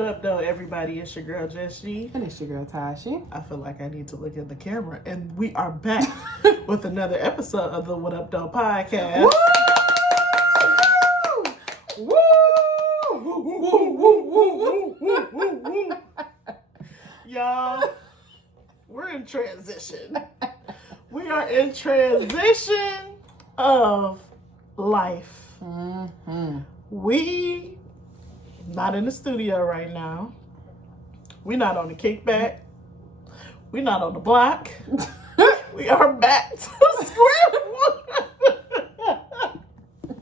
What up, though, everybody? It's your girl, Jess G. And it's your girl, Tashi. I feel like I need to look at the camera. And we are back with another episode of the What Up, Though podcast. Woo! Woo! Y'all, we're in transition. We are in transition of life. Mm-hmm. We not in the studio right now. We're not on the kickback. We're not on the block. We are back to square one.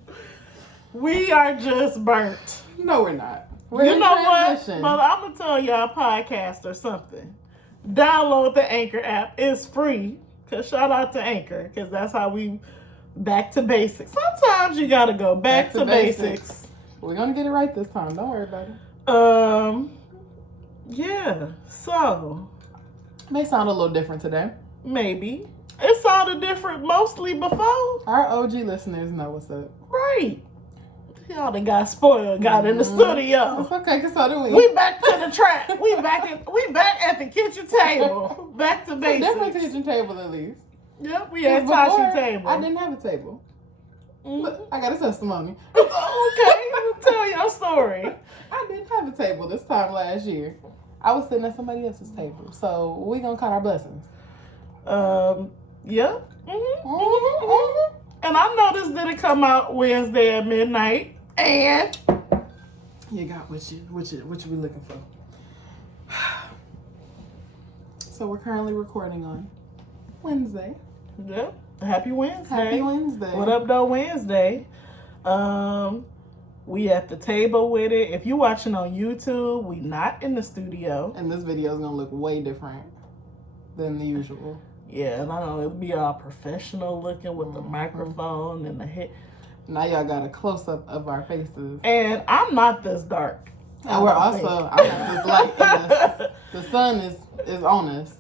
We are just burnt. No, we're not. We're You in know transition. what? But I'm going to tell y'all podcast or something. Download the Anchor app. It's free. Because shout out to Anchor. Because that's how we back to basics. Sometimes you got to go back to basics. We're going to get it right this time. Don't worry about it. Yeah. So, May sound a little different today. maybe. It sounded different mostly before. Our OG listeners know what's up. Right. Y'all done got spoiled, got in the studio. It's okay, because so do we. We back to the track. We back at the kitchen table. Back to basics. Different kitchen table, at least. Yep, we at Before, Tashi's table. I didn't have a table. Look, I got a testimony. Okay, tell your story. I didn't have a table this time last year. I was sitting at somebody else's table. So we gonna count our blessings. Yep. And I know this didn't come out Wednesday at midnight. And You got what you we looking for. So we're currently recording on Wednesday. yep, happy Wednesday. Happy Wednesday. What up, though, Wednesday? We at the table with it. If you watching on YouTube, we not in the studio. And this video is gonna look way different than the usual. Yeah, and I know it'll be all professional looking with the microphone and the head. Now y'all got a close up of our faces. And I'm not this dark. And we're also I'm not this light. And the sun is on us.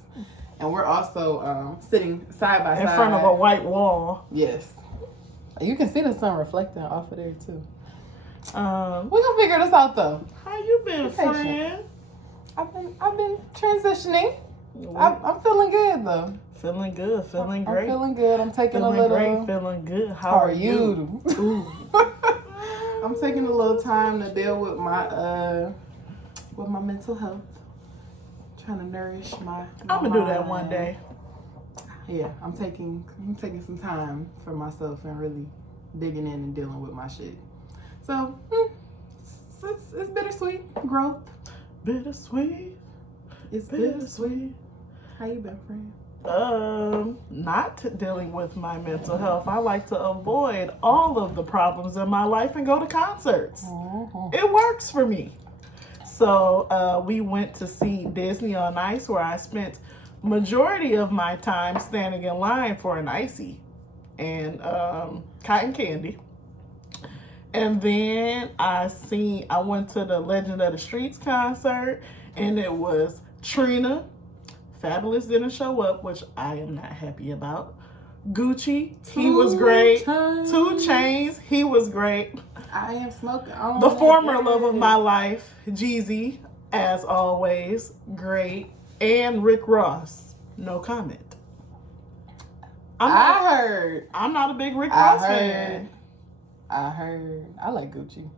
And we're also sitting side by in side front of a white wall. Yes. You can see the sun reflecting off of there too. Um, We're gonna figure this out though. how you been, Be patient. friend? I've been transitioning. I'm feeling good though. Feeling good, feeling I'm great. feeling good. I'm taking Feeling a little. great, feeling good. How are you? Ooh. I'm taking a little time to deal with my mental health. Trying to nourish my I'm gonna do that mind. one day. Yeah, I'm taking some time for myself and really digging in and dealing with my shit. So it's bittersweet growth. Bittersweet. It's Bittersweet. How you been, friend? Not dealing with my mental health. I like to avoid all of the problems in my life and go to concerts. Mm-hmm. It works for me. So we went to see Disney on Ice, where I spent majority of my time standing in line for an icy and cotton candy. And then I went to the Legend of the Streets concert, and it was Trina. Fabulous didn't show up, which I am not happy about. Gucci, he was great. 2 Chainz, he was great. I am smoking on The that former bread. love of my life, Jeezy, as always, great. And Rick Ross, no comment. I'm not a big Rick Ross fan. I heard. I like Gucci.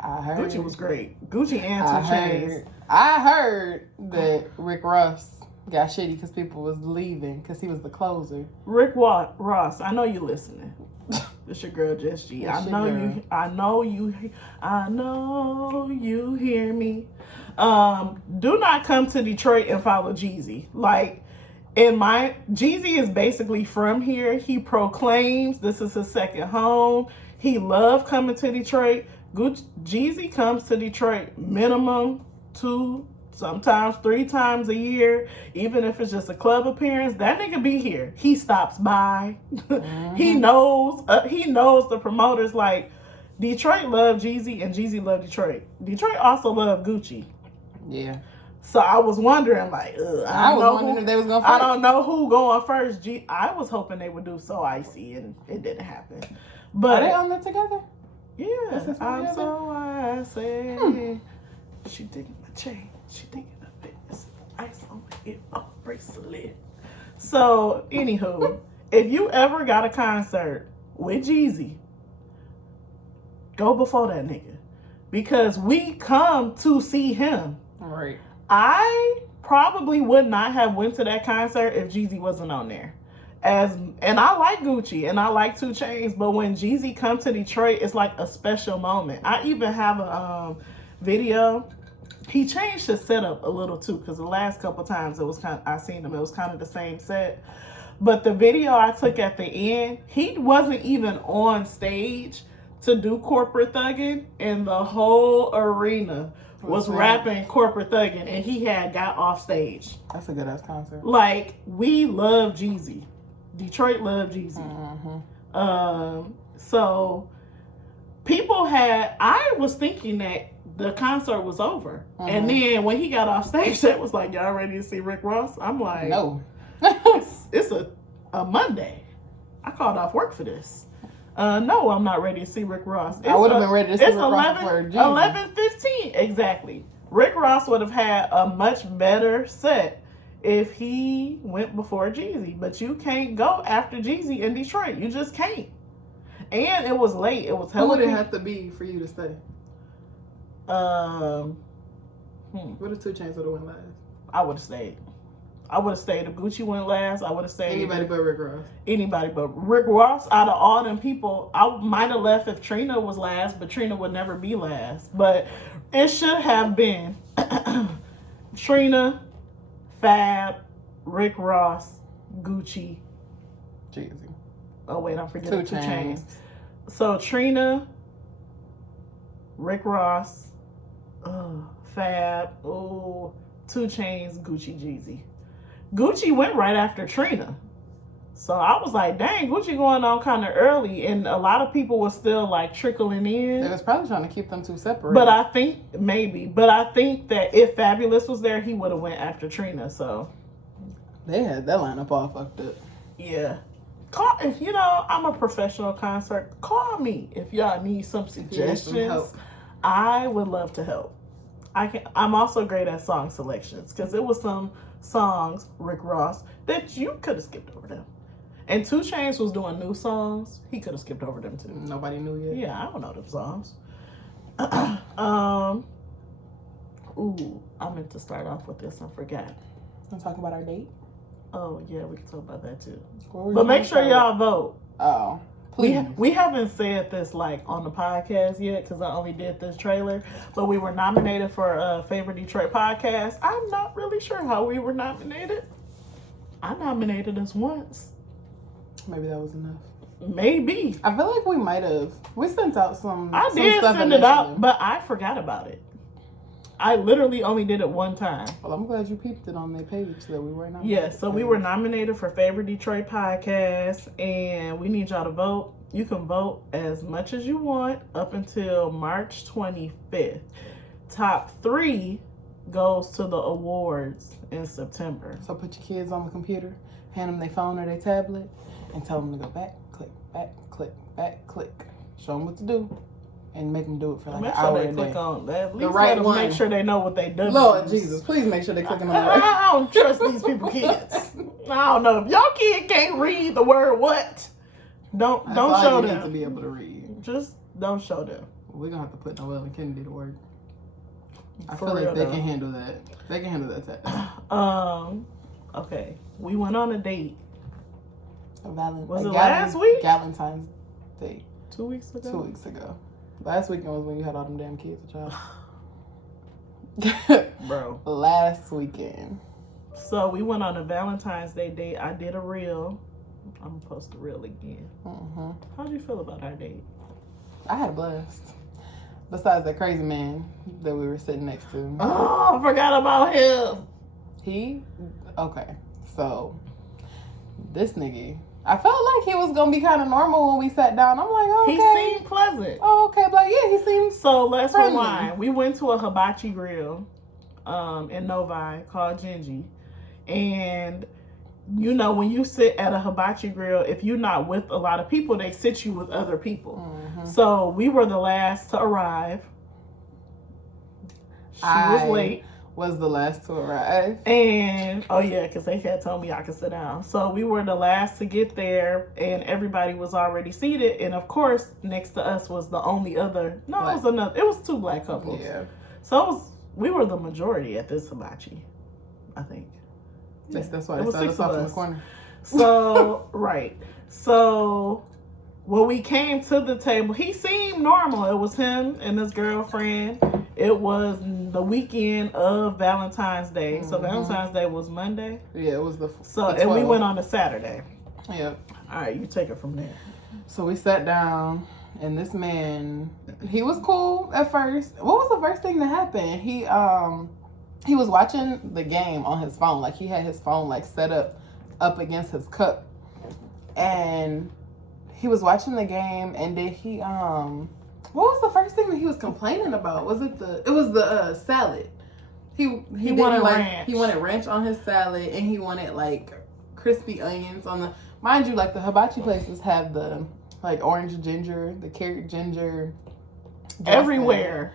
I heard. Gucci was great. Gucci and 2 Chainz. I heard that Rick Ross got shitty because people was leaving because he was the closer. Rick Ross, I know you listening. It's your girl, Jess G. It's I your know girl. I know you hear me. Do not come to Detroit and follow Jeezy. Like, Jeezy is basically from here. He proclaims this is his second home. He loved coming to Detroit. Jeezy comes to Detroit minimum 2, sometimes 3 times a year. Even if it's just a club appearance, that nigga be here. He stops by. Mm-hmm. He knows the promoters. Like, Detroit love Jeezy and Jeezy love Detroit. Detroit also love Gucci. Yeah. So I was wondering, like, I was wondering if they was gonna fight. I don't know who going first. I was hoping they would do So Icy, and it didn't happen. But Are they on that together? yeah, That's I'm together? so icy. She didn't. the chain. She thinking of it. It's ice on my ear, bracelet. So, anywho, if you ever got a concert with Jeezy, go before that nigga. Because we come to see him. Right. I probably would not have went to that concert if Jeezy wasn't on there. And I like Gucci and I like 2 Chainz, but when Jeezy come to Detroit, it's like a special moment. I even have a video. He changed his setup a little too, because the last couple times I seen him, it was kind of the same set. But the video I took at the end, he wasn't even on stage to do Corporate Thuggin', and the whole arena was rapping Corporate Thuggin', and he had got off stage. That's a good ass concert. Like, we love Jeezy. Detroit love Jeezy. Mm-hmm. So people I was thinking that the concert was over. Mm-hmm. And then when he got off stage, that was like, y'all ready to see Rick Ross? I'm like, no. it's a Monday. I called off work for this. No, I'm not ready to see Rick Ross. I would have been ready to see Rick Ross for Jeezy. 11:15 exactly. Rick Ross would have had a much better set if he went before Jeezy. But you can't go after Jeezy in Detroit. You just can't. And it was late. It was hella. Who would it have to be for you to stay? What if 2 Chainz would have went last? I would have stayed. I would have stayed. If Gucci went last, I would have stayed. Anybody but Rick Ross. Anybody but Rick Ross. Out of all them people, I might have left if Trina was last, but Trina would never be last. But it should have been Trina, Fab, Rick Ross, Gucci, Jeezy. Oh wait, I'm forgetting 2 2 Chainz. Chainz. So Trina, Rick Ross, Fab, 2 Chainz, Gucci, Jeezy. Gucci went right after Trina. So I was like, dang, Gucci going on kind of early, and a lot of people were still like trickling in. They was probably trying to keep them 2 separate. But I think that if Fabulous was there, he would have went after Trina. So they had that lineup all fucked up. Yeah. I'm a professional concert. Call me if y'all need some suggestions. I would love to help. I'm also great at song selections, because it was some songs, Rick Ross, that you could have skipped over them. And 2 Chainz was doing new songs. He could have skipped over them too. Nobody knew yet. Yeah, I don't know them songs. I meant to start off with this. I forgot. Want to talk about our date? Oh yeah, we can talk about that too. But make sure y'all vote. Oh, please. We haven't said this like on the podcast yet, because I only did this trailer. But we were nominated for favorite Detroit podcast. I'm not really sure how we were nominated. I nominated us once. Maybe that was enough. Maybe. I feel like we might have. We sent out some. I did send it out, but I forgot about it. I literally only did it one time. Well, I'm glad you peeped it on their page that we were nominated. Yeah, so we were nominated for favorite Detroit podcast, and we need y'all to vote. You can vote as much as you want up until March 25th. Top 3 goes to the awards in September. So put your kids on the computer, hand them their phone or their tablet, and tell them to go back, click, back, click. Show them what to do, and make them do it for like an hour a day. Click on that. At least the right let them one. Make sure they know what they done. Lord Jesus, please make sure they're clicking on the right. I don't trust these people kids. I don't know. If y'all kid can't read the word what, don't show them. Need to be able to read. Just don't show them. We're gonna have to put Noel and Kennedy to work. I For feel like real, they though. can handle that. They can handle that task. Okay. We went on a date. Was it last week? Valentine's Day. 2 weeks ago? 2 weeks ago. Last weekend was when you had all them damn kids, child. Bro. Last weekend. So we went on a Valentine's Day date. I did a reel. I'm gonna post the reel again. Mm-hmm. How do you feel about our date? I had a blast. Besides that crazy man that we were sitting next to. Oh, I forgot about him. Okay. So, this nigga, I felt like he was gonna be kind of normal when we sat down. I'm like, oh, okay. He seemed pleasant. Oh, okay. But yeah, he seems So let's friendly. rewind. We went to a hibachi grill in Novi called Gingy. And you know, when you sit at a hibachi grill, if you're not with a lot of people, they sit you with other people. Mm-hmm. So we were the last to arrive. She was late. Was the last to arrive. And, oh yeah, because they had told me I could sit down. So we were the last to get there, and everybody was already seated. And of course, next to us was the only other, no, Black. it was another, it was two black couples. Yeah. So we were the majority at this hibachi, I think. That's why It they was started 6 us off of in the us. corner. So, right. So when we came to the table, he seemed normal. It was him and his girlfriend. It was the weekend of Valentine's Day. So Valentine's Day was Monday. Yeah, it was the And we went on a Saturday. Yep. All right, you take it from there. So we sat down, and this man, he was cool at first. What was the first thing that happened? He was watching the game on his phone. Like, he had his phone like set up against his cup, and he was watching the game. And then he what was the first thing that he was complaining about? Was it the salad? He wanted ranch. He wanted ranch on his salad, and he wanted like crispy onions on the. Mind you, like the hibachi places have the like orange ginger, the carrot ginger. dressing. Everywhere.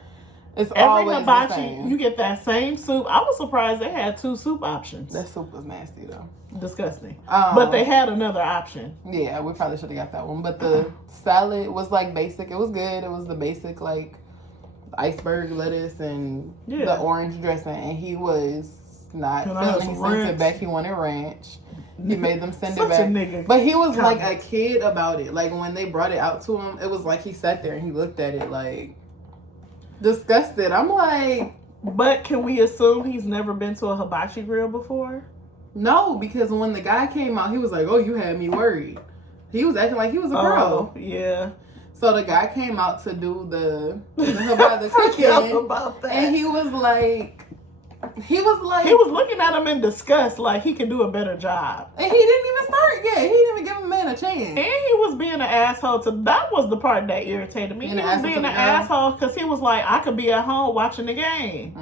It's Every always the hibachi, same. you get that same soup. I was surprised they had 2 soup options. That soup was nasty though. Disgusting. But they had another option. Yeah, we probably should have got that one. But the salad was like basic. It was good. It was the basic like iceberg lettuce and the orange dressing. And he was not Can I have feeling. He some sent it ranch? back. He wanted ranch. He made them send Such it back. a nigga. But he was like comment. a kid about it. Like when they brought it out to him, it was like he sat there and he looked at it like disgusted. I'm like, But can we assume he's never been to a hibachi grill before? no, because when the guy came out, he was like, "Oh, you had me worried." He was acting like he was a pro. Oh, yeah. So the guy came out to do the Forgot cooking, about that. and he was like, He was looking at him in disgust, like he could do a better job. and he didn't even start yet. He didn't even give a man a And chance. he was being an asshole to. That was the part that irritated me. Being He an was asshole being to an the girl? asshole because he was like, I could be at home watching the game.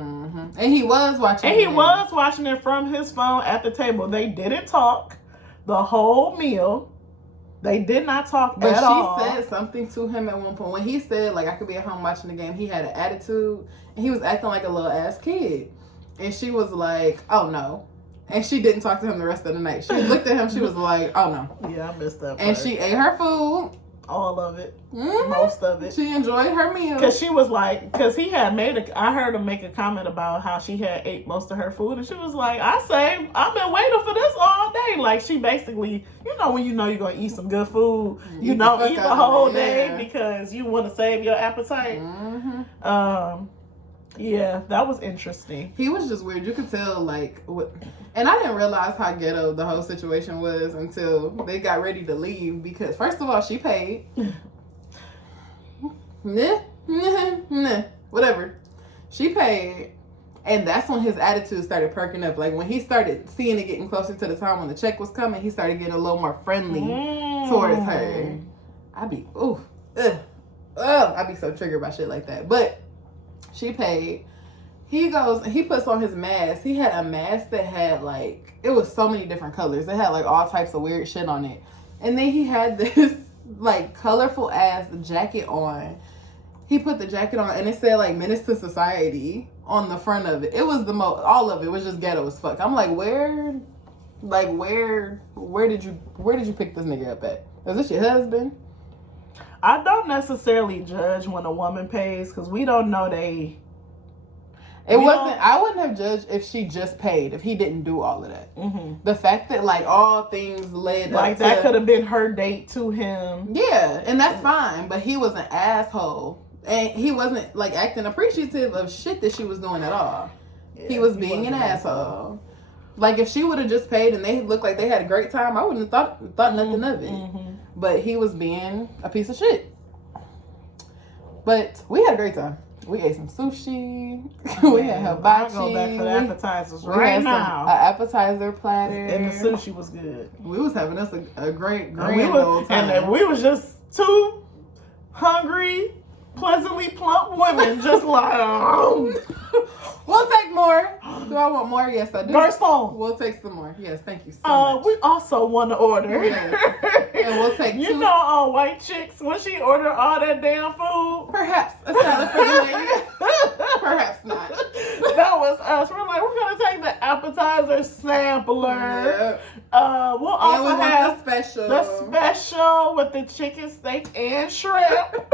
And he was watching. And he it. was watching it from his phone at the table. They didn't talk the whole meal. They did not talk But at she all. said something to him at one point. When he said, like, I could be at home watching the game, he had an attitude. And he was acting like a little ass kid. And she was like, oh, no. And she didn't talk to him the rest of the night. She looked at him. She was like, oh, no. Yeah, I missed that part. And she ate her food. all of it, Mhm. most of it. She enjoyed her meal. Cause she was like, cause he had I heard him make a comment about how she had ate most of her food, and she was like, I've been waiting for this all day. Like she basically, when you know you're gonna eat some good food, you Eat the don't fuck eat the out of whole it, day yeah. because you want to save your appetite. Mm-hmm. Yeah, that was interesting. He was just weird. You could tell, like, and I didn't realize how ghetto the whole situation was until they got ready to leave. Because first of all, she paid. Whatever. She paid, and that's when his attitude started perking up. Like when he started seeing it getting closer to the time when the check was coming, he started getting a little more friendly towards her. I'd be I'd be so triggered by shit like that. But she paid. He goes, he puts on his mask. He had a mask that had like, it was so many different colors. It had like all types of weird shit on it. And then he had this like colorful ass jacket on. He put the jacket on and it said like Menace to Society on the front of it. It was all of it was just ghetto as fuck. I'm like, where did you pick this nigga up at? Is this your husband? I don't necessarily judge when a woman pays because we don't know I wouldn't have judged if she just paid, if he didn't do all of that. Mm-hmm. The fact that like all things led like up to, that could have been her date to him. yeah, and that's fine, but he was an asshole. And he wasn't like acting appreciative of shit that she was doing at all. Yeah, he was being an asshole. Like if she would have just paid and they looked like they had a great time, I wouldn't have thought nothing of it. Mm-hmm. But he was being a piece of shit. But we had a great time. We ate some sushi. We had hibachi. I'll go back for the appetizers We right had now. an appetizer platter. And the sushi was good. We was having us a great And we old time. and we was just two hungry, pleasantly plump women, just like, We'll take more. Do I want more? Yes, I do. garçon. We'll take some more. Yes, thank you so much. We also want to order. Yes. And we'll take You two. know, white chicks, when she ordered all that damn food. Perhaps a salad for the lady. Perhaps not. That was us. We're like, we're gonna take the appetizer sampler. Yeah. We'll And we also want have the special. the special with the chicken, steak, and shrimp.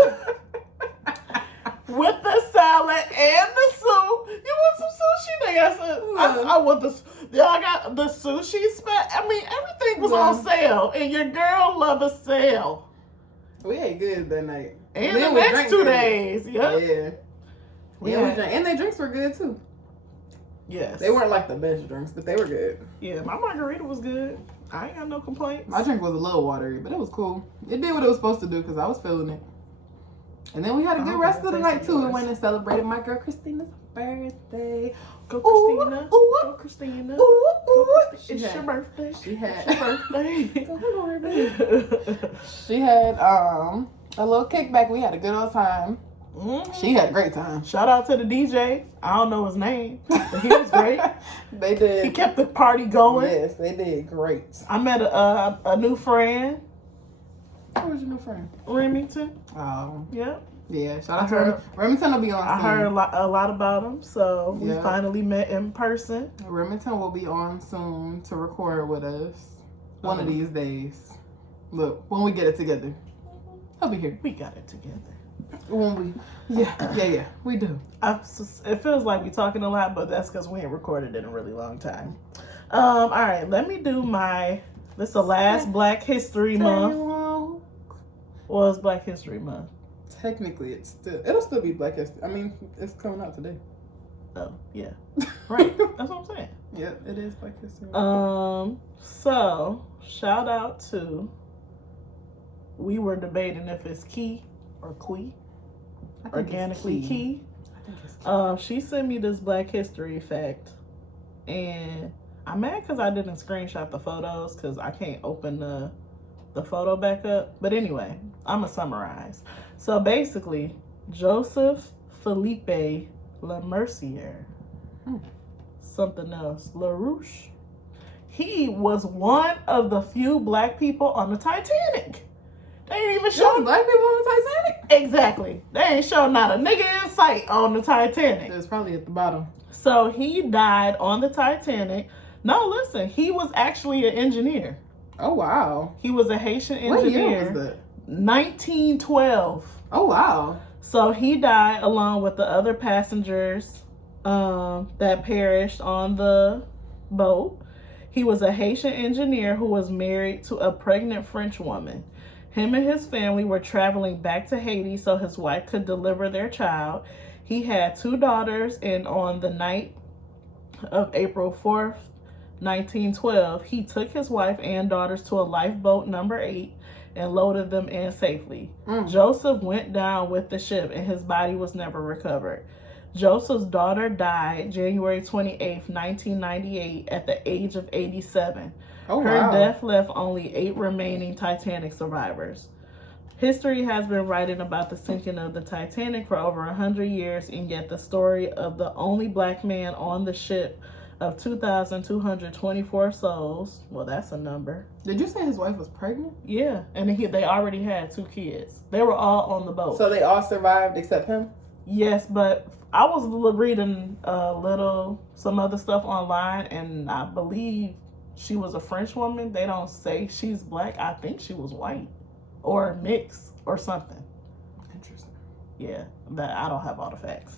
With the salad and the soup. You want some sushi? They got some. I want the. Y'all got the sushi I mean, everything was on sale, and your girl love a sale. We ate good that night. And then the we next drank 2 good. days. Yep. Yeah. Yeah. We drank. And their drinks were good too. Yes. They weren't like the best drinks, but they were good. Yeah, my margarita was good. I ain't got no complaints. My drink was a little watery, but it was cool. It did what it was supposed to do because I was feeling it. And then we had a good rest of the night too. We went and celebrated my girl Christina's birthday. Go Christina. Ooh, Go Christina. ooh, ooh. It's your birthday. She had It's your birthday. she had a little kickback. We had a good old time. She had a great time. Shout out to the DJ. I don't know his name, but he was great. They did. He kept the party going. Yes, they did great. I met a new friend, Who was your new friend? Remington. Oh, Yep. yeah. Shout out to Remington will be on soon. I heard a lot about him, so we Yeah. finally met in person. Remington will be on soon to record with us one of these days. Look, when we get it together, he'll be here. We got it together. When we, yeah, we do. It feels like we're talking a lot, but that's because we ain't recorded in a really long time. All right, let me do this is the last Black History Month. Well, it's Black History Month. Technically, it'll still be Black History. I mean, it's coming out today. Oh, yeah. Right. That's what I'm saying. Yeah, it is Black History. So shout out to, we were debating if it's Key or Quee. Organically Key. I think it's Key. She sent me this Black History fact, and I'm mad because I didn't screenshot the photos because I can't open the photo back up. But anyway, I'm gonna summarize. So basically, Joseph Philippe Le Mercier, something else, LaRouche, he was one of the few Black people on the Titanic. They ain't even show Black people on the Titanic. Exactly. They ain't show not a nigga in sight on the Titanic. It was probably at the bottom. So he died on the Titanic. No, listen, he was actually an engineer. Oh wow. He was a Haitian engineer. What year was that? 1912. Oh wow. So he died along with the other passengers that perished on the boat. He was a Haitian engineer who was married to a pregnant French woman. Him and his family were traveling back to Haiti so his wife could deliver their child. He had 2 daughters, and on the night of April 4th, 1912, he took his wife and daughters to a lifeboat number 8 and loaded them in safely. Joseph went down with the ship and his body was never recovered. Joseph's daughter died January 28th, 1998 at the age of 87. Oh, Her wow. death left only 8 remaining Titanic survivors. History has been writing about the sinking of the Titanic for over 100 years, and yet the story of the only Black man on the ship of 2,224 souls, well, that's a number. Did you say his wife was pregnant? Yeah, and they already had 2 kids. They were all on the boat. So they all survived except him? Yes, but I was reading some other stuff online, and I believe she was a French woman. They don't say she's Black. I think she was white or mixed or something. Interesting. Yeah, that I don't have all the facts.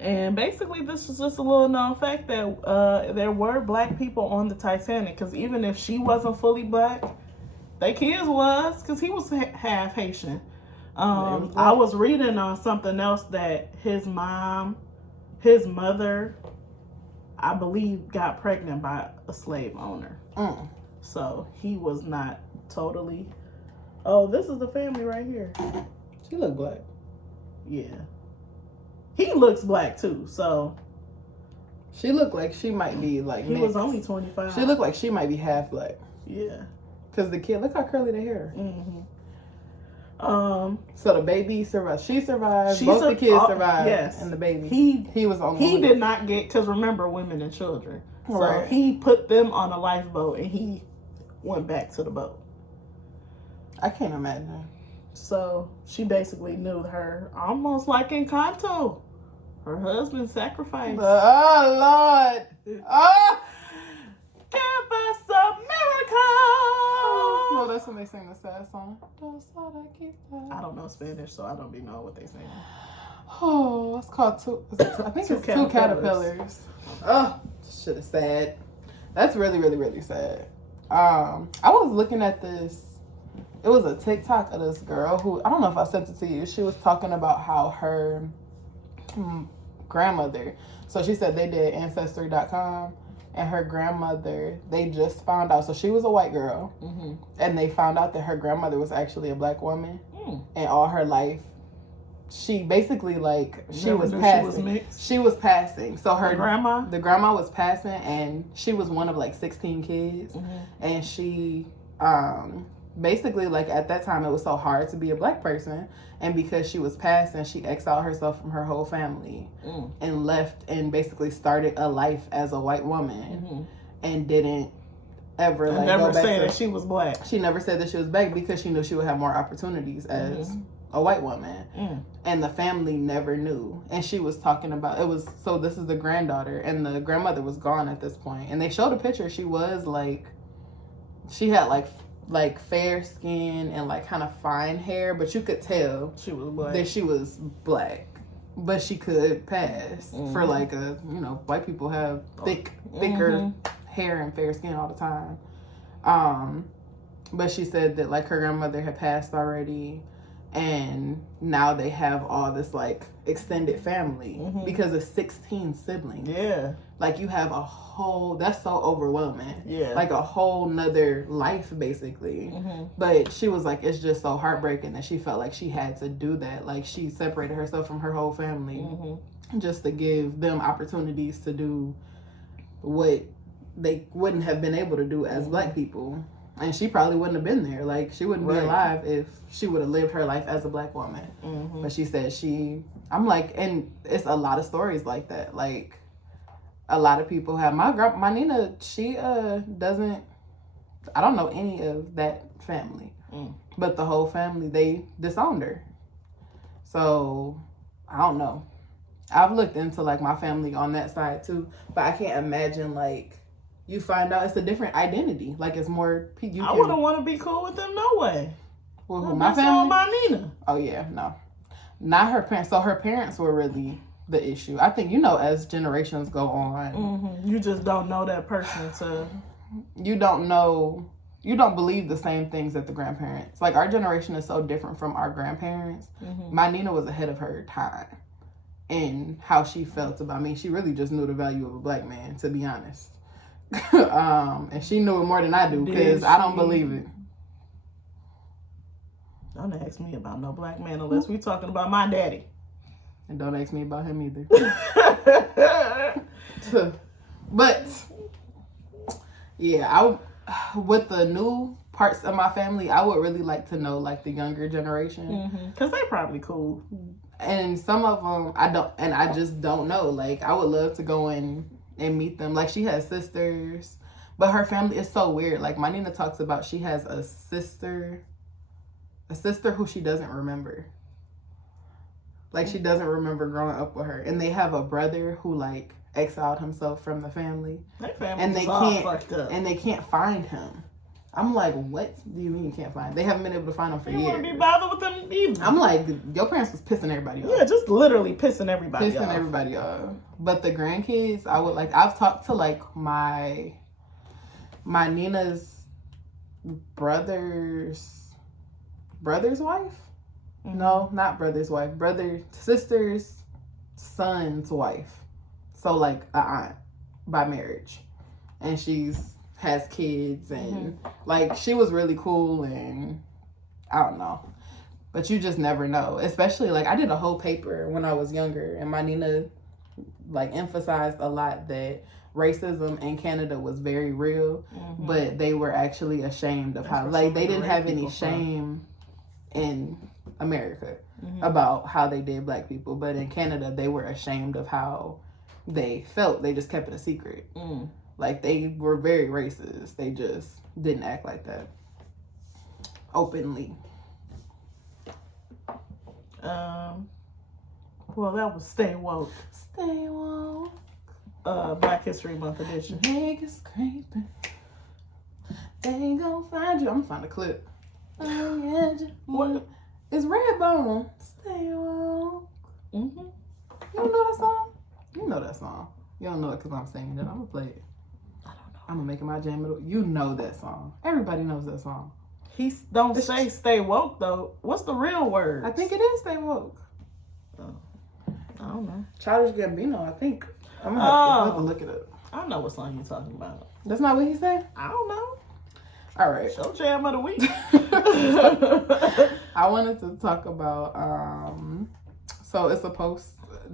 And basically, this is just a little known fact that there were Black people on the Titanic. Because even if she wasn't fully Black, they kids was, because he was half Haitian. I was reading on something else that his mother, I believe, got pregnant by a slave owner. So he was not totally. Oh, this is the family right here. She looked Black. Yeah. He looks Black too, so. She looked like she might be like He mixed. was only 25. She looked like she might be half Black. Yeah. Because the kid, look how curly their hair. Mm-hmm. So the baby survived. She survived. Both the kids survived. Yes. And the baby. He was on. He did not get, because remember, women and children. So Right. he put them on a lifeboat and he went back to the boat. I can't imagine. So she basically knew her almost like Encanto. Her husband sacrificed. Oh, Lord. Oh! Give us a miracle. No, that's when they sing the sad song. I don't know Spanish, so I don't be know what they sing. Oh, it's called I think it's Two Caterpillars. Oh, shit is sad. That's really, really, really sad. I was looking at this. It was a TikTok of this girl who, I don't know if I sent it to you. She was talking about how her grandmother, so she said they did Ancestry.com, and her grandmother, they just found out, so she was a white girl, and they found out that her grandmother was actually a black woman, and all her life, she basically, like, she was passing. She was passing. So the grandma was passing, and she was one of, like, 16 kids, and she, basically, like, at that time, it was so hard to be a black person, and because she was passing, she exiled herself from her whole family and left and basically started a life as a white woman and didn't ever, like, never say that she was black. She never said that she was black because she knew she would have more opportunities as a white woman, and the family never knew. And she was talking about, so this is the granddaughter, and the grandmother was gone at this point, and they showed a picture. She was like, she had like fair skin and like kind of fine hair, but you could tell she was black. That she was black, but she could pass for like white people have thicker hair and fair skin all the time. But she said that like her grandmother had passed already, and now they have all this like extended family because of 16 siblings. Yeah. Like you have a whole, that's so overwhelming. Yeah. Like a whole nother life basically. But she was like, it's just so heartbreaking that she felt like she had to do that. Like she separated herself from her whole family just to give them opportunities to do what they wouldn't have been able to do as black people. And she probably wouldn't have been there. Like, she wouldn't be alive if she would have lived her life as a black woman. But she said I'm like, and it's a lot of stories like that. Like, a lot of people have, my Nina, she doesn't, I don't know any of that family. But the whole family, they disowned her. So, I don't know. I've looked into, like, my family on that side, too. But I can't imagine, like, you find out it's a different identity. Like, it's more... I wouldn't want to be cool with them, no way. Well, who, my family? My Nina. Oh, yeah, no. Not her parents. So her parents were really the issue. I think, as generations go on... You just don't know that person to... You don't know... You don't believe the same things that the grandparents... Like, our generation is so different from our grandparents. My Nina was ahead of her time in how she felt about me. She really just knew the value of a black man, to be honest. And she knew it more than I do because I don't believe it. Don't ask me about no black man unless we talking about my daddy. And don't ask me about him either. But yeah, with the new parts of my family, I would really like to know like the younger generation because they probably cool. And some of them I just don't know. Like I would love to go and meet them. Like she has sisters, but her family is so weird. Like my Nina talks about she has a sister who she doesn't remember. Like she doesn't remember growing up with her, and they have a brother who like exiled himself from the family. That family and fucked up. And they can't find him. I'm like, what do you mean you can't find him? They haven't been able to find him for years. You wouldn't be bothered with them either. I'm like, your parents was pissing everybody off. Yeah, just literally pissing everybody off. But the grandkids, I've talked to like my Nina's brother's wife. No, not brother's wife. Sister's son's wife. So like an aunt by marriage. And has kids and like she was really cool, and I don't know, but you just never know. Especially like I did a whole paper when I was younger, and my Nina like emphasized a lot that racism in Canada was very real, but they were actually ashamed of how like they didn't have any shame in America about how they did black people, but in Canada they were ashamed of how they felt. They just kept it a secret. Like, they were very racist. They just didn't act like that Well, that was Stay Woke. Stay woke. Black History Month edition. Niggas creeping. They ain't gonna find you. I'm gonna find a clip. What? It's Redbone. Stay woke. Mm-hmm. You don't know that song? You know that song. You don't know it because I'm singing it. I'm gonna play it. I don't know. I'm gonna make it my jam. You know that song. Everybody knows that song. He don't It's say Stay Woke though. What's the real word? I think it is Stay Woke. I don't know. Childish Gambino, I think. I'm gonna have to look it up. I know what song you're talking about. That's not what he said? I don't know. All right. Show jam of the week. I wanted to talk about so it's a post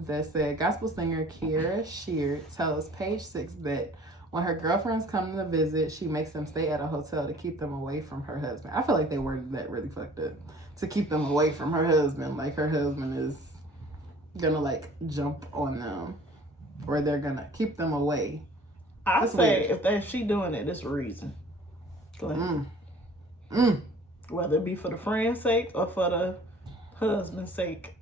that said gospel singer Kiera Sheard tells Page Six that when her girlfriends come to visit, she makes them stay at a hotel to keep them away from her husband. I feel like they worded that really fucked up. To keep them away from her husband, like her husband is gonna like jump on them, or they're gonna keep them away. I That's say weird. if she doing it, it's a reason. Go ahead. Mm. Whether it be for the friend's sake or for the husband's sake.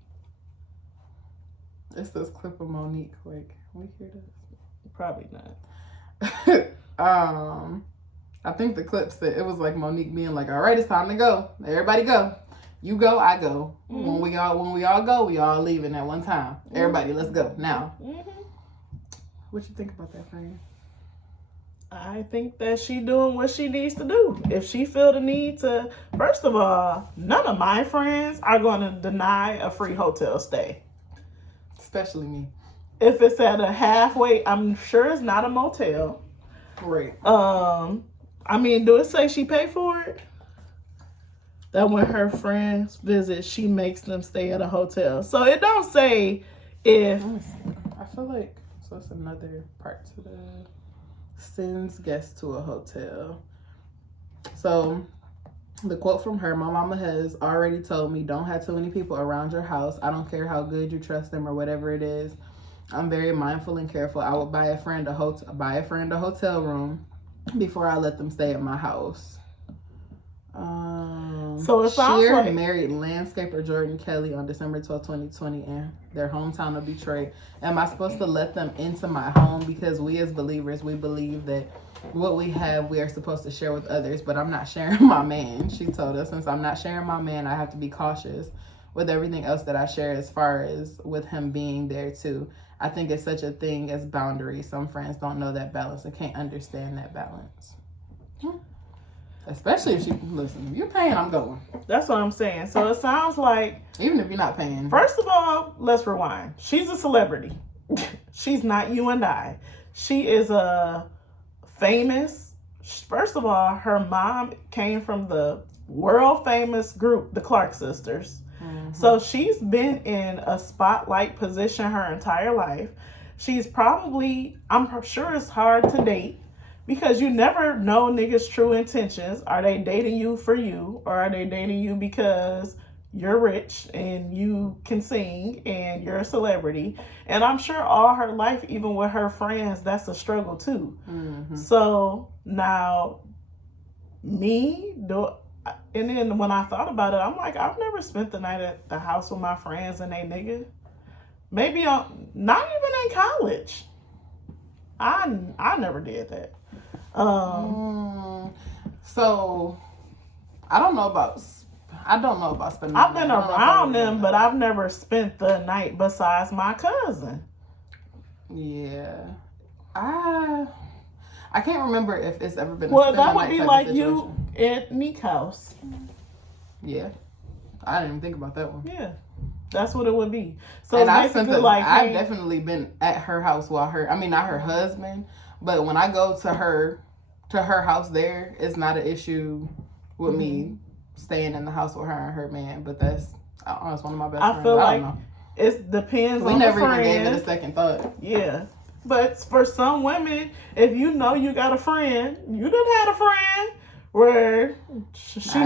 It's this clip of Monique. Like, can we hear this? Probably not. I think the clip said it was like Monique being like, "All right, it's time to go. Everybody go. You go, I go. Mm-hmm. When we all go, we all leaving at one time. Everybody, let's go now." Mm-hmm. What you think about that, friend? I think that she doing what she needs to do. If she feel the need to, first of all, none of my friends are going to deny a free hotel stay. Especially me. If it's at a halfway, I'm sure it's not a motel. Right. I mean, do it say she paid for it? That when her friends visit, she makes them stay at a hotel. So it don't say if. Let me see. I feel like so. It's another part to the sends guests to a hotel. So the quote from her: "My mama has already told me don't have too many people around your house. I don't care how good you trust them or whatever it is. I'm very mindful and careful. I would buy a friend a hotel room before I let them stay at my house." So it sounds Sheard like married landscaper Jordan Kelly on December 12, 2020 in their hometown of Detroit. Am I supposed to let them into my home? Because we as believers, we believe that what we have, we are supposed to share with others, but I'm not sharing my man. She told us, since I'm not sharing my man, I have to be cautious with everything else that I share as far as with him being there too. I think it's such a thing as boundaries. Some friends don't know that balance and can't understand that balance. Especially if listen, if you're paying, I'm going. that's what I'm saying. So it sounds like, Even if you're not paying. first of all, let's rewind. She's a celebrity. She's not you and I. She is a famous. First of all, her mom came from the world famous group, the Clark Sisters. Mm-hmm. So she's been in a spotlight position her entire life. She's probably, I'm sure it's hard to date because you never know niggas' true intentions. Are they dating you for you, or are they dating you because you're rich and you can sing and you're a celebrity? And I'm sure all her life, even with her friends, that's a struggle too. Mm-hmm. So now and then when I thought about it, I'm like, I've never spent the night at the house with my friends and they nigga. Maybe not even in college. I never did that. So I don't know about spending. I've been around them, but I've never spent the night besides my cousin. Yeah, I can't remember if it's ever been. Well, that would be like you at Neek House. Yeah, I didn't even think about that one. Yeah, that's what it would be. So And it's basically I've definitely been at her house not her husband, but when I go to her house there, it's not an issue with me staying in the house with her and her man. But that's one of my best friends. I feel I like don't know. it depends We on never the even friend. gave it a second thought. Yeah. But for some women, if you know you got a friend, you done had a friend where she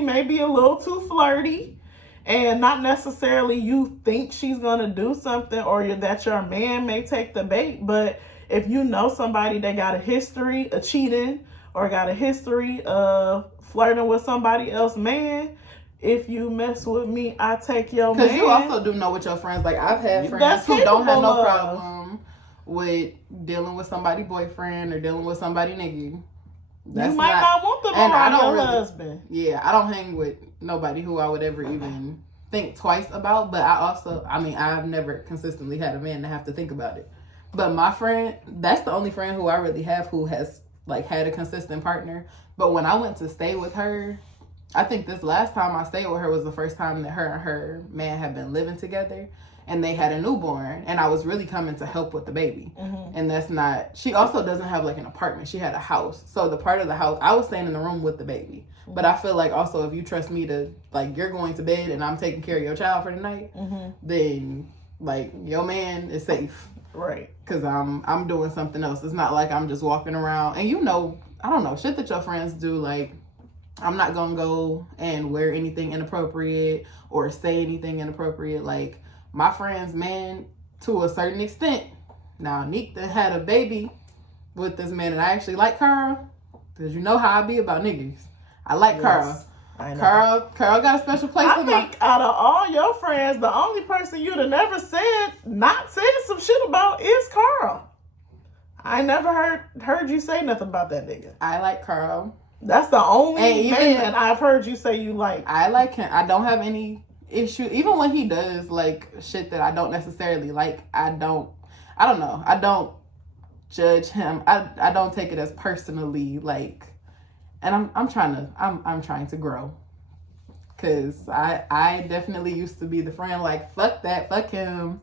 may be a little too flirty, and not necessarily you think she's gonna do something, or that your man may take the bait. But if you know somebody that got a history of cheating or got a history of flirting with somebody else, man, if you mess with me, I take your man. Because you also do know what your friends like. I've had friends That's who don't have no capable of. problem with dealing with somebody boyfriend or dealing with somebody nigga. You might not want them and I around don't your really- husband. Yeah, I don't hang with nobody who I would ever even think twice about. But I've never consistently had a man to have to think about it. But my friend, that's the only friend who I really have who has like had a consistent partner. But when I went to stay with her, I think this last time I stayed with her was the first time that her and her man had been living together. And they had a newborn, and I was really coming to help with the baby. Mm-hmm. And that's not, she also doesn't have like an apartment. She had a house. So the part of the house, I was staying in the room with the baby. Mm-hmm. But I feel like also if you trust me to, like, you're going to bed and I'm taking care of your child for the night, Mm-hmm. then like your man is safe. Right. Cause I'm doing something else. It's not like I'm just walking around and I don't know, shit that your friends do, like, I'm not gonna go and wear anything inappropriate or say anything inappropriate. Like, my friend's man, to a certain extent. Now, Nick done had a baby with this man, and I actually like Carl, because you know how I be about niggas. I like Yes, I know. Carl got a special place I in my... think out of all your friends, the only person you'd have never not said some shit about is Carl. I never heard you say nothing about that nigga. I like Carl. That's the only And even man I've heard you say you like. I like him. I don't have any issue. Even when he does, like, shit that I don't necessarily like, I don't know. I don't judge him. I don't take it as personally, like, and I'm trying to grow. Cause I definitely used to be the friend like, fuck that, fuck him.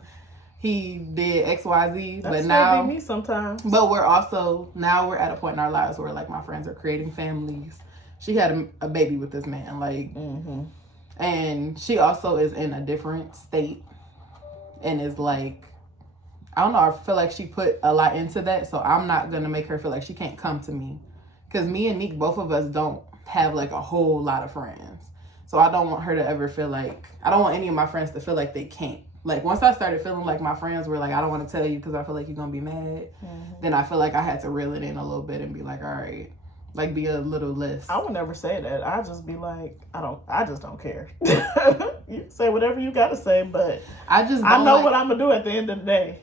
He did XYZ, That's but now be me sometimes. But we're at a point in our lives where like my friends are creating families. She had a baby with this man, like, Mm-hmm. and she also is in a different state and is like, I don't know, I feel like she put a lot into that, so I'm not gonna make her feel like she can't come to me. Because me and Nick, both of us don't have like a whole lot of friends. So I don't want her to ever feel like, I don't want any of my friends to feel like they can't. Like, once I started feeling like my friends were like, I don't want to tell you because I feel like you're going to be mad, then I feel like I had to reel it in a little bit and be like, all right, like, be a little less. I would never say that. I just be like, I just don't care. You say whatever you got to say, but I know what I'm going to do at the end of the day.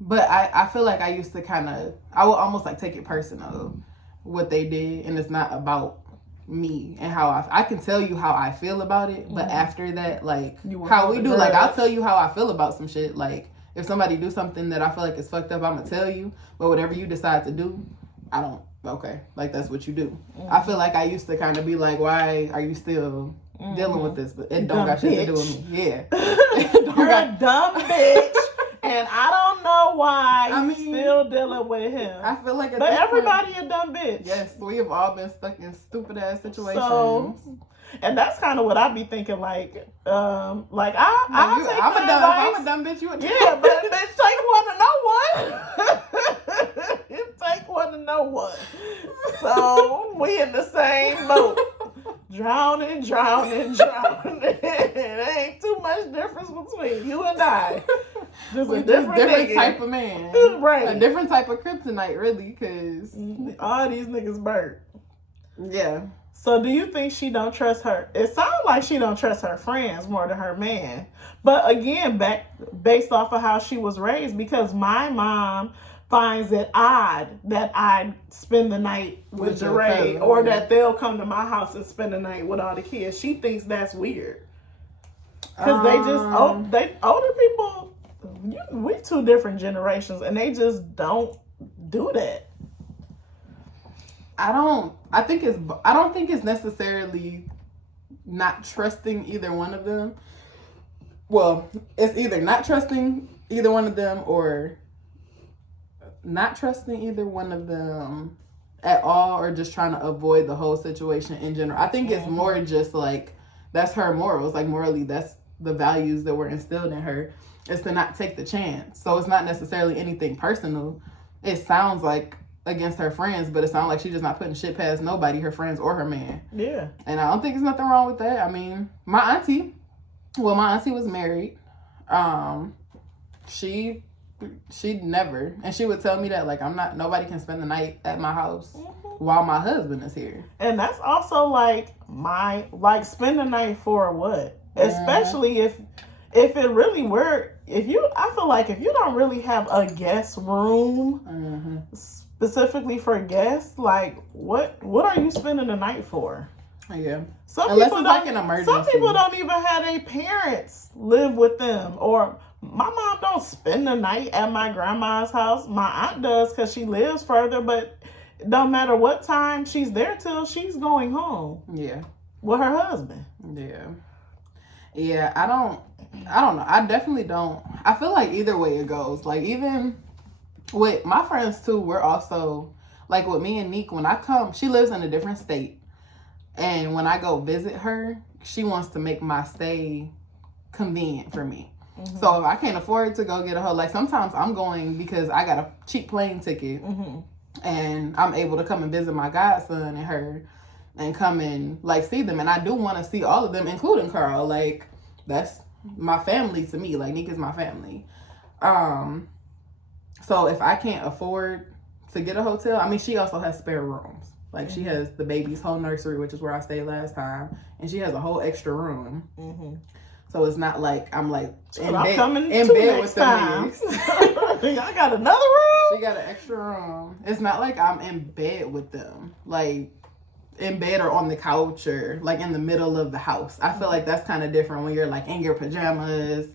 But I feel like I used to I would almost like take it personal what they did, and it's not about me and how I can tell you how I feel about it, but after that, like, how we do, like, I'll tell you how I feel about some shit. Like, if somebody do something that I feel like is fucked up, I'm gonna tell you, but whatever you decide to do, okay, like, that's what you do. I feel like I used to kind of be like, why are you still dealing with this? But it don't got shit to do with me. Yeah. You're a dumb bitch, and I don't know why you still dealing with him. I feel like but everybody a dumb bitch. Yes, we have all been stuck in stupid ass situations. So, and that's kind of what I be thinking. Like, I'm a dumb bitch. You a dumb yeah, but bitch, take one to know one. It take one to know one. So we in the same boat, drowning. It ain't too much difference between you and I. Just a different type of man, right? A different type of kryptonite, really, because all these niggas burnt. Yeah. So do you think she don't trust her? It sounds like she don't trust her friends more than her man. But again, based off of how she was raised, because my mom finds it odd that I spend the night with Jeray, or that they'll come to my house and spend the night with all the kids. She thinks that's weird. Because they older people, we two different generations, and they just don't do that. I don't think it's necessarily not trusting either one of them. Well, it's either not trusting either one of them or not trusting either one of them at all, or just trying to avoid the whole situation in general. I think it's more just like, that's her morals. Like, morally, that's the values that were instilled in her, is to not take the chance. So it's not necessarily anything personal. It sounds like against her friends, but it sounds like she's just not putting shit past nobody, her friends or her man. Yeah. And I don't think there's nothing wrong with that. I mean, my auntie was married. She, She'd never. And she would tell me that, like, nobody can spend the night at my house while my husband is here. And that's also like spend the night for what? Especially if it really were, I feel like if you don't really have a guest room specifically for guests, like what are you spending the night for? Yeah. Unless it's like an emergency. Some people don't even have their parents live with them, or my mom don't spend the night at my grandma's house. My aunt does because she lives further, but it don't matter what time she's there till she's going home. Yeah. With her husband. Yeah. Yeah, I don't know. I definitely don't. I feel like either way it goes. Like, even with my friends too, we're also, like with me and Neek, when I come, she lives in a different state. And when I go visit her, she wants to make my stay convenient for me. Mm-hmm. So if I can't afford to go get a hotel, like sometimes I'm going because I got a cheap plane ticket and I'm able to come and visit my godson and her and come and like see them. And I do want to see all of them, including Carl. Like, that's my family to me. Like, Neek is my family. So if I can't afford to get a hotel, I mean, she also has spare rooms. Like, she has the baby's whole nursery, which is where I stayed last time. And she has a whole extra room. So it's not like I'm like in bed with them. I got another room? She got an extra room. It's not like I'm in bed with them. Like, in bed or on the couch or like in the middle of the house. I feel like that's kind of different when you're like in your pajamas,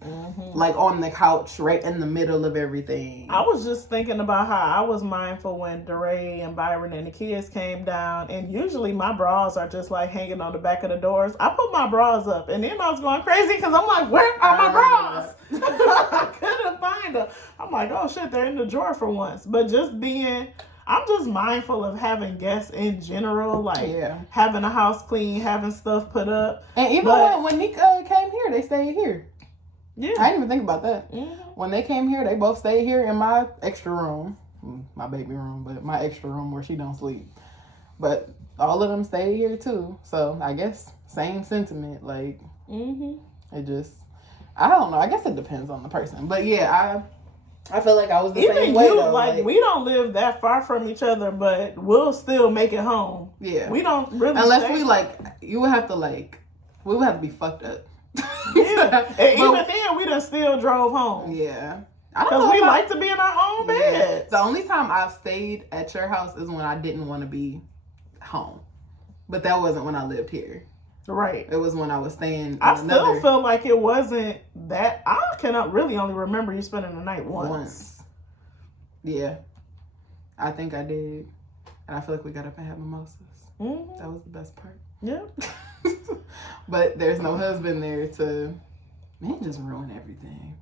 like on the couch, right in the middle of everything. I was just thinking about how I was mindful when DeRay and Byron and the kids came down, and usually my bras are just like hanging on the back of the doors. I put my bras up, and then I was going crazy because I'm like, where are my bras? I couldn't find them. I'm like, oh shit, they're in the drawer for once. But I'm just mindful of having guests in general, like having a house clean, having stuff put up. And even when Nick came here, they stayed here. Yeah. I didn't even think about that. When they came here, they both stayed here in my extra room. My baby room, but my extra room where she don't sleep. But all of them stayed here too. So I guess same sentiment. Like, it just, I don't know. I guess it depends on the person. But yeah, I feel like I was the same way though. Like, we don't live that far from each other, but we'll still make it home. Yeah. We don't really unless we we would have to be fucked up. Yeah. And even then we done still drove home. Yeah. Because we like to be in our own bed. The only time I've stayed at your house is when I didn't want to be home. But that wasn't when I lived here. Right. It was when I was staying. Still feel like it wasn't that. I cannot really only remember you spending the night once. Yeah. I think I did. And I feel like we got up and had mimosas. That was the best part. Yeah. But there's no husband there to just ruin everything.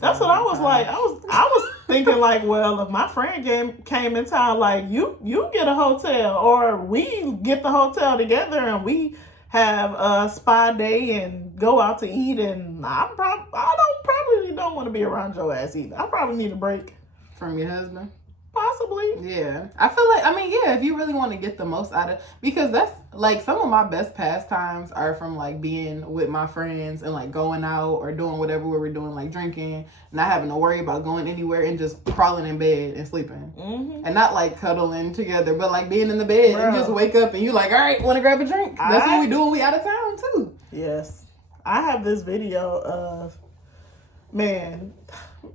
That's what I was like. I was thinking like, well, if my friend came in town, like you get a hotel, or we get the hotel together and we have a spa day and go out to eat, and I probably don't want to be around your ass either. I probably need a break from your husband. Possibly. Yeah. I feel like, if you really want to get the most out of, because that's like some of my best pastimes are from like being with my friends and like going out or doing whatever we were doing, like drinking, not having to worry about going anywhere and just crawling in bed and sleeping. And not like cuddling together, but like being in the bed and just wake up and you like, all right, want to grab a drink? That's what we do when we out of town too. Yes. I have this video of, man,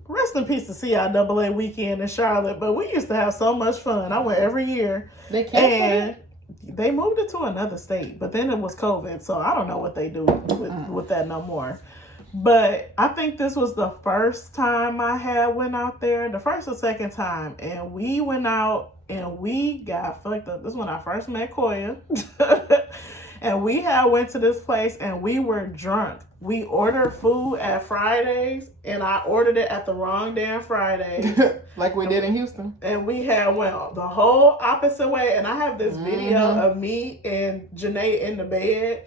rest in peace to CIAA weekend in Charlotte, but we used to have so much fun. I went every year. They canceled it? They moved it to another state, but then it was COVID, so I don't know what they do with that no more. But I think this was the first time I went out there, the first or second time, and we went out and we got fucked up. This is when I first met Koya. And we went to this place and we were drunk. We ordered food at Fridays, and I ordered it at the wrong damn Friday. Like we did in Houston. And we went the whole opposite way. And I have this video of me and Janae in the bed.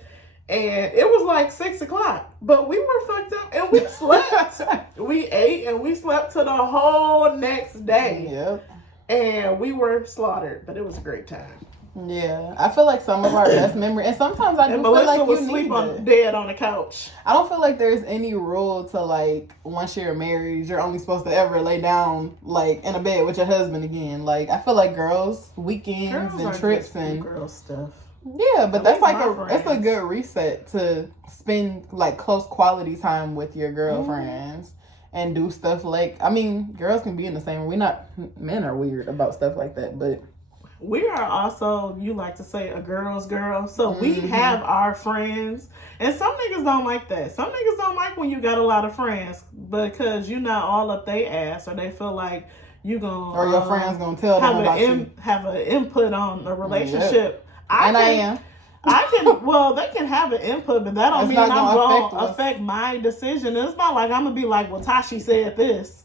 And it was like 6:00. But we were fucked up and we slept. We ate and we slept to the whole next day. Yep. And we were slaughtered. But it was a great time. Yeah, I feel like some of our best memory, and sometimes I do And feel Melissa like would you sleep need on it. dead on the couch. I don't feel like there's any rule to like once you're married, you're only supposed to ever lay down like in a bed with your husband again. Like I feel like girls, weekends Girls and are trips just and girl stuff. yeah, but At that's least like my it's a friends. good reset to spend like close quality time with your girlfriends and do stuff like I mean, girls can be in the same. Men are weird about stuff like that, but We are also, you like to say, a girl's girl. So we Mhm. have our friends. And some niggas don't like that. Some niggas don't like when you got a lot of friends because you're not all up they ass or they feel like you gonna or your friends gonna tell them have about you. have an input on a relationship. I am. can well they can have an input, but that don't That's mean not I'm gonna gonna affect my decision. It's not like I'm gonna be like, well, Tashi said this.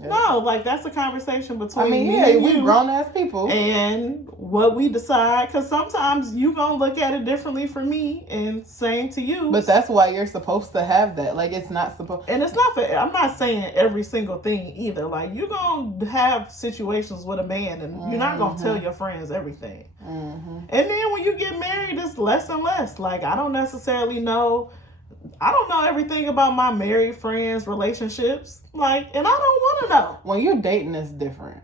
Yeah. No, like that's a conversation between I mean, me yeah, and we you grown ass people. and what we decide. Because sometimes you gonna look at it differently for me, and same to you. But that's why you're supposed to have that. Like it's not supposed. And it's not for. I'm not saying every single thing either. Like you gonna have situations with a man, and you're not gonna tell your friends everything. Mm-hmm. And then when you get married, it's less and less. Like I don't necessarily know. I don't know everything about my married friends' relationships. Like, and I don't want to know. When you're dating, it's different.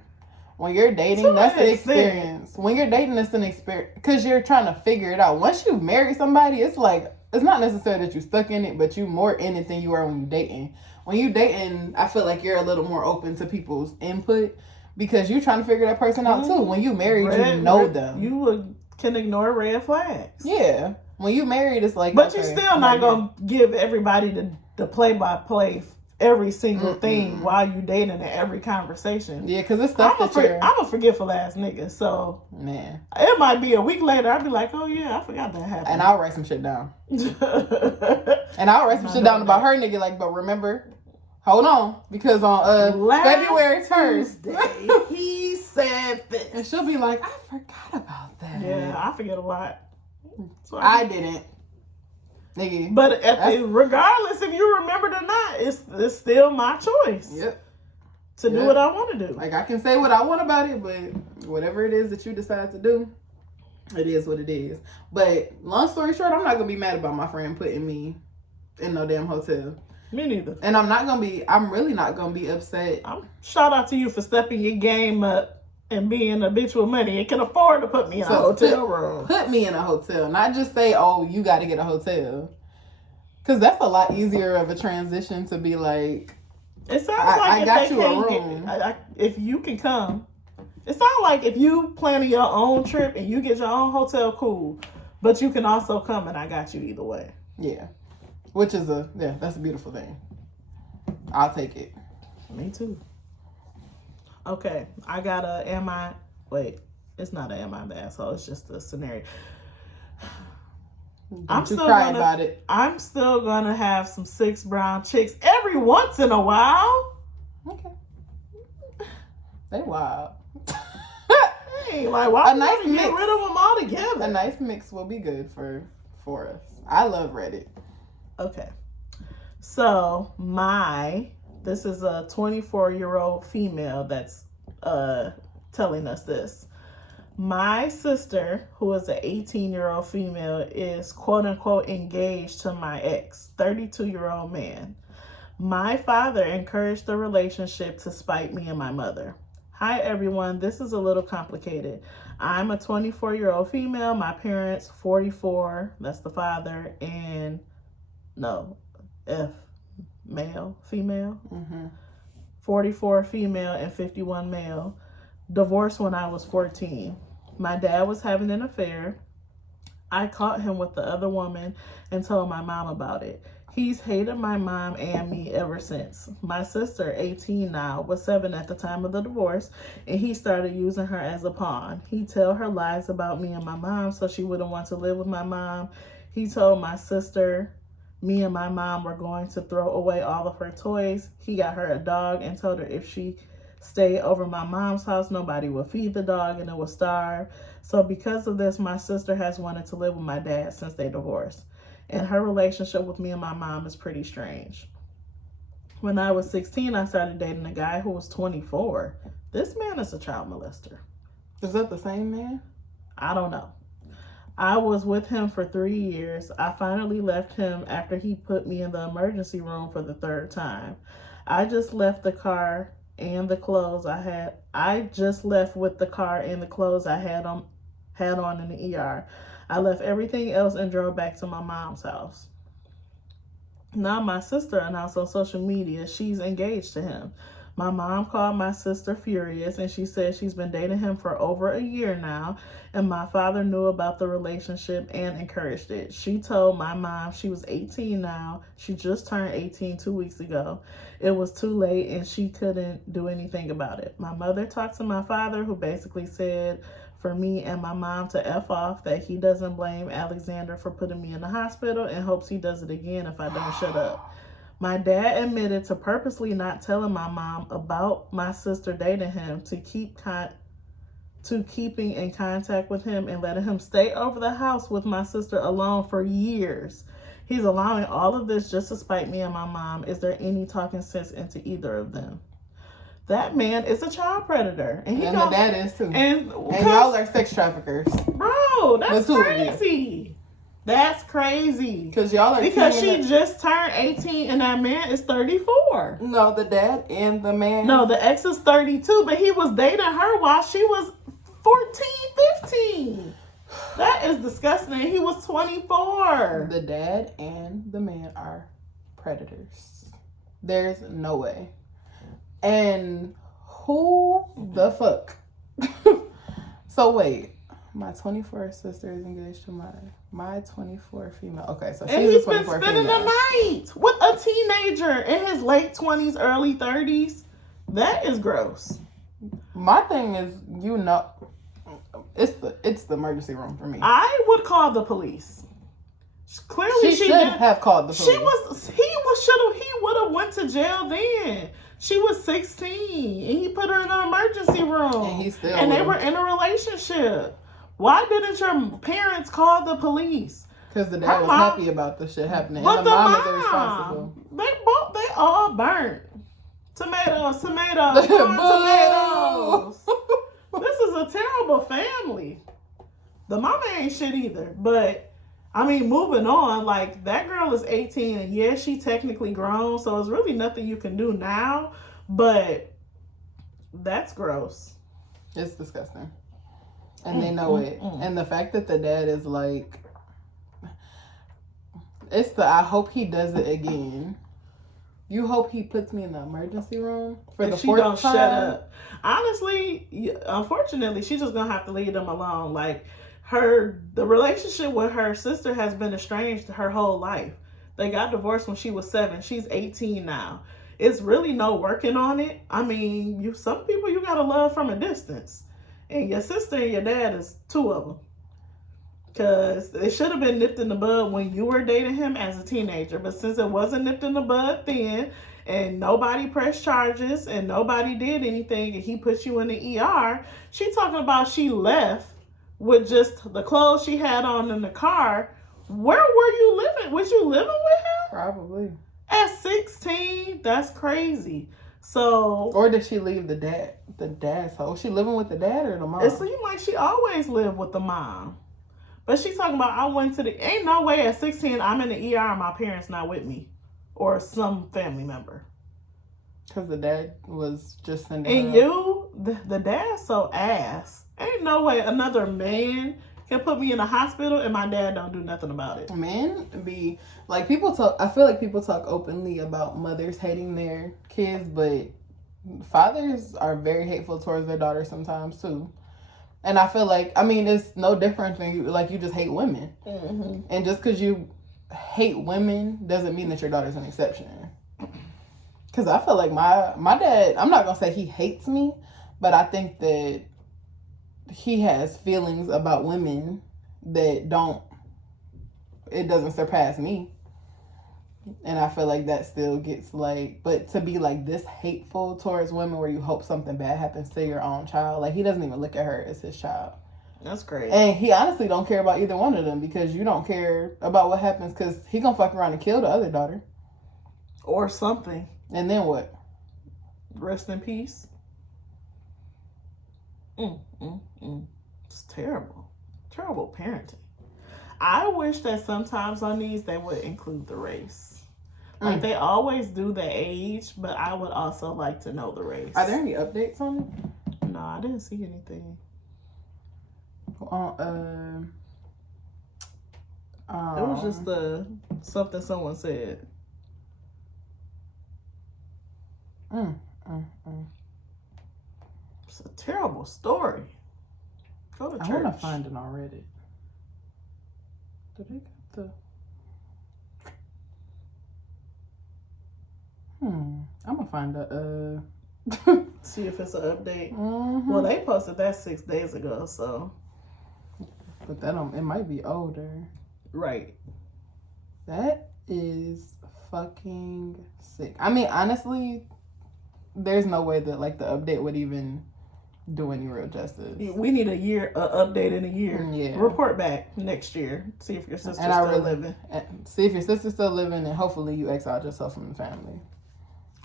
When you're dating, To that's an an extent. experience. When you're dating, it's an experience because you're trying to figure it out. Once you marry somebody, it's like it's not necessarily that you're stuck in it, but you're more in it than you are when you're dating. When you're dating, I feel like you're a little more open to people's input because you're trying to figure that person out too. When you married, you know them. You can ignore red flags. Yeah. When you married, it's like. But okay, you're still not gonna give everybody the play by play every single thing while you dating in every conversation. Yeah, because it's stuff I'm a forgetful ass nigga, so man. It might be a week later. I'll be like, oh yeah, I forgot that happened. And I'll write some shit down. And I'll write some shit down about her nigga. Like, but remember, hold on, because on February 1st, he said this, and she'll be like, I forgot about that. Yeah, I forget a lot. So I didn't. Nigga. But regardless if you remembered or not, it's still my choice. Yep. To do what I want to do. Like I can say what I want about it, but whatever it is that you decide to do, it is what it is. But long story short, I'm not gonna be mad about my friend putting me in no damn hotel. Me neither. And I'm really not gonna be upset. Shout out to you for stepping your game up and being a bitch with money and can afford to put me in a hotel room. Put me in a hotel, not just say, "Oh, you got to get a hotel," because that's a lot easier of a transition to be like. It sounds like I got you a room. If you can come, it sounds like if you planning your own trip and you get your own hotel, cool. But you can also come and I got you either way. Yeah, which is that's a beautiful thing. I'll take it. Me too. Okay, I got it's not a am I the asshole, it's just a scenario. I'm still gonna have some 6 brown chicks every once in a while. Okay. They wild. Hey, like why would nice we get rid of them all together? A nice mix will be good for us. I love Reddit. Okay. So this is a 24-year-old female that's telling us this. My sister, who is an 18-year-old female, is quote-unquote engaged to my ex, 32-year-old man. My father encouraged the relationship to spite me and my mother. Hi, everyone. This is a little complicated. I'm a 24-year-old female. My parents, 44, that's the father, and male, female, 44 female, and 51 male. Divorced when I was 14. My dad was having an affair. I caught him with the other woman and told my mom about it. He's hated my mom and me ever since. My sister, 18 now, was 7 at the time of the divorce, and he started using her as a pawn. He tell her lies about me and my mom so she wouldn't want to live with my mom. He told my sister me and my mom were going to throw away all of her toys. He got her a dog and told her if she stayed over my mom's house, nobody would feed the dog and it would starve. So because of this, my sister has wanted to live with my dad since they divorced. And her relationship with me and my mom is pretty strange. When I was 16, I started dating a guy who was 24. This man is a child molester. Is that the same man? I don't know. I was with him for 3 years. I finally left him after he put me in the emergency room for the third time. I just left the car and the clothes I had. I just left with the car and the clothes I had on in the ER. I left everything else and drove back to my mom's house. Now my sister announced on social media she's engaged to him. My mom called my sister furious and she said she's been dating him for over a year now, and my father knew about the relationship and encouraged it. She told my mom she was 18 now. She just turned 18 2 weeks ago. It was too late and she couldn't do anything about it. My mother talked to my father, who basically said for me and my mom to F off, that he doesn't blame Alexander for putting me in the hospital and hopes he does it again if I don't shut up. My dad admitted to purposely not telling my mom about my sister dating him to keeping in contact with him and letting him stay over the house with my sister alone for years. He's allowing all of this just to spite me and my mom. Is there any talking sense into either of them? That man is a child predator. And the dad is too. And And y'all are sex traffickers. Bro, that's The two of you. crazy. That's crazy. Because y'all are Because teaming she just turned 18 and that man is 34. No, the dad and the man. No, the ex is 32, but he was dating her while she was 14, 15. That is disgusting. He was 24. The dad and the man are predators. There's no way. And who the fuck? So wait, my 24 sister is engaged to my 24 female. Okay, so she's And a he's been 24 spending female. the night with a teenager in his late 20s, early 30s. That is gross. My thing is, it's the emergency room for me. I would call the police. Clearly, She should didn't- have called the police. He would have went to jail then. She was 16 and he put her in an emergency room. And he still And they would've. were in a relationship. Why didn't your parents call the police? Because the Her dad was mom- happy about the shit happening. But And the mom is irresponsible. they all burnt. Tomatoes, Boo! tomatoes. This is a terrible family. The mama ain't shit either. But I mean, moving on, like that girl is 18 and yeah, she technically grown, so it's really nothing you can do now. But that's gross. It's disgusting. And they know it. And the fact that the dad is like, I hope he does it again. You hope he puts me in the emergency room for If the she fourth don't time? shut up. Honestly, unfortunately, she's just gonna have to leave them alone. Like the relationship with her sister has been estranged her whole life. They got divorced when she was 7. She's 18 now. It's really no working on it. I mean, some people you gotta love from a distance, and your sister and your dad is 2 of them. Because it should have been nipped in the bud when you were dating him as a teenager. But since it wasn't nipped in the bud then, and nobody pressed charges, and nobody did anything, and he put you in the ER, she talking about she left with just the clothes she had on in the car. Where were you living? Was you living with him? Probably. At 16? That's crazy. So... Or did she leave the dad's house? Was she living with the dad or the mom? It seemed like she always lived with the mom. But she's talking about, I went to ain't no way at 16 I'm in the ER and my parents not with me. Or some family member. Because the dad was just sending And her the dad's so ass. Ain't no way another man can put me in a hospital and my dad don't do nothing about it. Men be like, people talk. I feel like people talk openly about mothers hating their kids, but fathers are very hateful towards their daughters sometimes too. And I feel like, I mean, it's no different than you just hate women. Mm-hmm. And just because you hate women doesn't mean that your daughter's an exception. Because I feel like my dad, I'm not gonna say he hates me, but I think that he has feelings about women that it doesn't surpass me. And I feel like that still gets like, but to be like this hateful towards women where you hope something bad happens to your own child, like he doesn't even look at her as his child. That's crazy. And he honestly don't care about either one of them because you don't care about what happens because he gonna fuck around and kill the other daughter. Or something. And then what? Rest in peace. It's terrible. Terrible parenting. I wish that sometimes on these they would include the race. Like they always do the age, but I would also like to know the race. Are there any updates on it? No, I didn't see anything. It was just something someone said. It's a terrible story. Go to church. I want to find it on Reddit. Do they got the... I'm gonna find a See if it's an update. Mm-hmm. Well, they posted that 6 days ago, so. But it might be older. Right. That is fucking sick. I mean, honestly, there's no way that like the update would even do any real justice. We need update in a year. Yeah. Report back next year. See if your sister's still living. See if your sister's still living, and hopefully you exiled yourself from the family.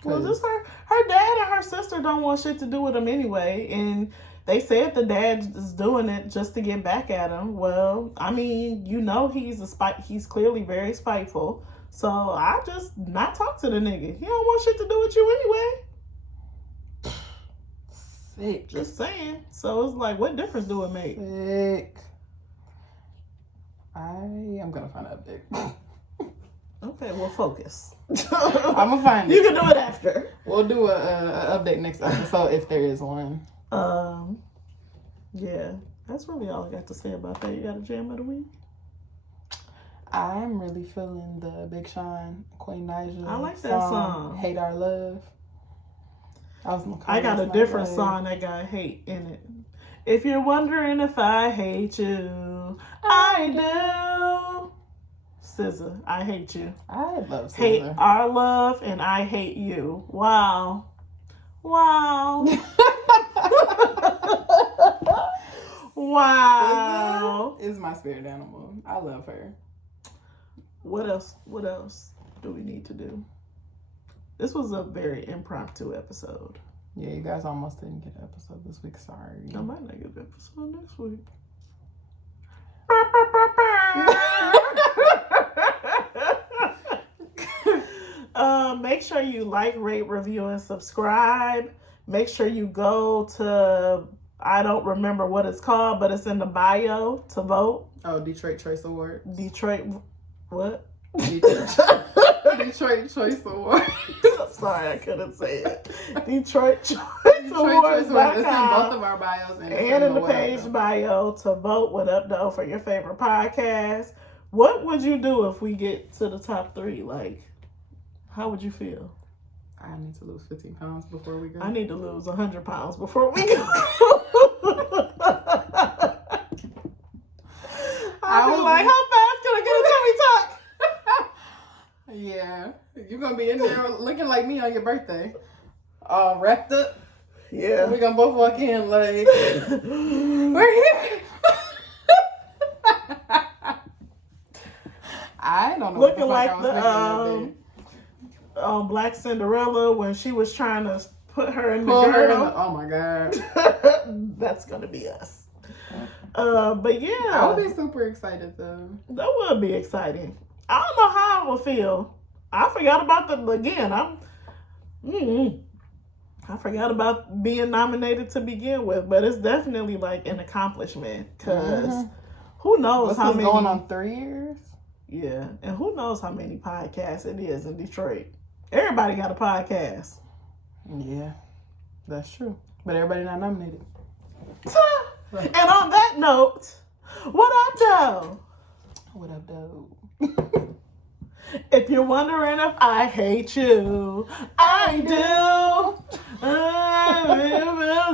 Well, just her dad and her sister don't want shit to do with him anyway, and they said the dad is doing it just to get back at him. Well, I mean, he's clearly very spiteful. So I just not talk to the nigga. He don't want shit to do with you anyway. Sick. Just saying. So it's like, what difference do it make? Sick. I am gonna find an update. Okay, well, focus. I'm gonna find it. You can do it after. We'll do a update next episode if there is one. Yeah, that's really all I got to say about that. You got a jam of the week? I'm really feeling the Big Sean, Queen Naija. I like that song. Hate Our Love. I got a different song that got hate in it. If you're wondering if I hate you, I do. SZA, I hate you. I love SZA. Hate our love and I hate you. Wow. Wow. Wow. SZA is my spirit animal. I love her. What else do we need to do? This was a very impromptu episode. Yeah, you guys almost didn't get an episode this week. Sorry. I might not get an episode next week. Make sure you like, rate, review, and subscribe. Make sure you go to, I don't remember what it's called, but it's in the bio to vote. Oh, Detroit Choice Award. Detroit, what? Detroit Choice Award. Sorry, I couldn't say it. Detroit Choice Awards. It's in both Awards.com. of our bios And in the page bio to vote what up though for your favorite podcast. What would you do if we get to the top 3? Like, how would you feel? I need to lose 15 pounds before we go. I need to lose 100 pounds before we go. I'll be like, how fast can I get a tummy tuck? Yeah. You're going to be in there looking like me on your birthday. All wrapped up. Yeah. We're going to both walk in like, we're here. I don't know looking what like the fuck I was thinking Black Cinderella when she was trying to put her in the Pull her in girl. the, oh my God. That's going to be us. But yeah. I would be super excited though. That would be exciting. I don't know how I would feel. I forgot about I forgot about being nominated to begin with, but it's definitely like an accomplishment because who knows how many going on 3 years? Yeah, and who knows how many podcasts it is in Detroit. Everybody got a podcast. Yeah, that's true. But everybody not nominated. And on that note, what up, though? What up, though? If you're wondering if I hate you, I do.